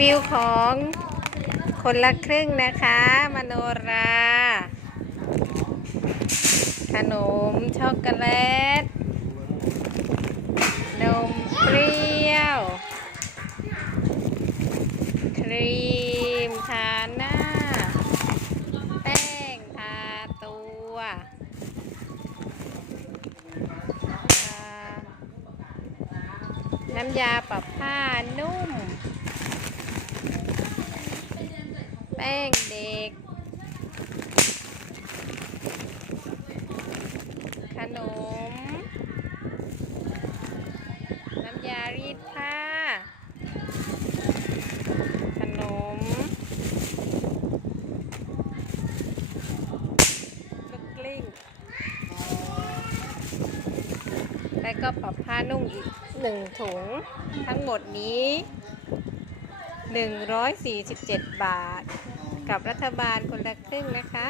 วิวของคนละครึ่งนะคะ มโนรา ขนมช็อกโกแลต นมเปรี้ยว ครีมทาหน้า แป้งทาตัวน้ำยาปรับผ้านุ่ม แป้งเด็ก ขนม น้ำยารีดผ้า ขนม ลูกกลิ้ง แล้วก็ปรับผ้านุ่งอีกหนึ่งถุง ทั้งหมดนี้ 147 บาท กับรัฐบาลคนละครึ่งนะคะ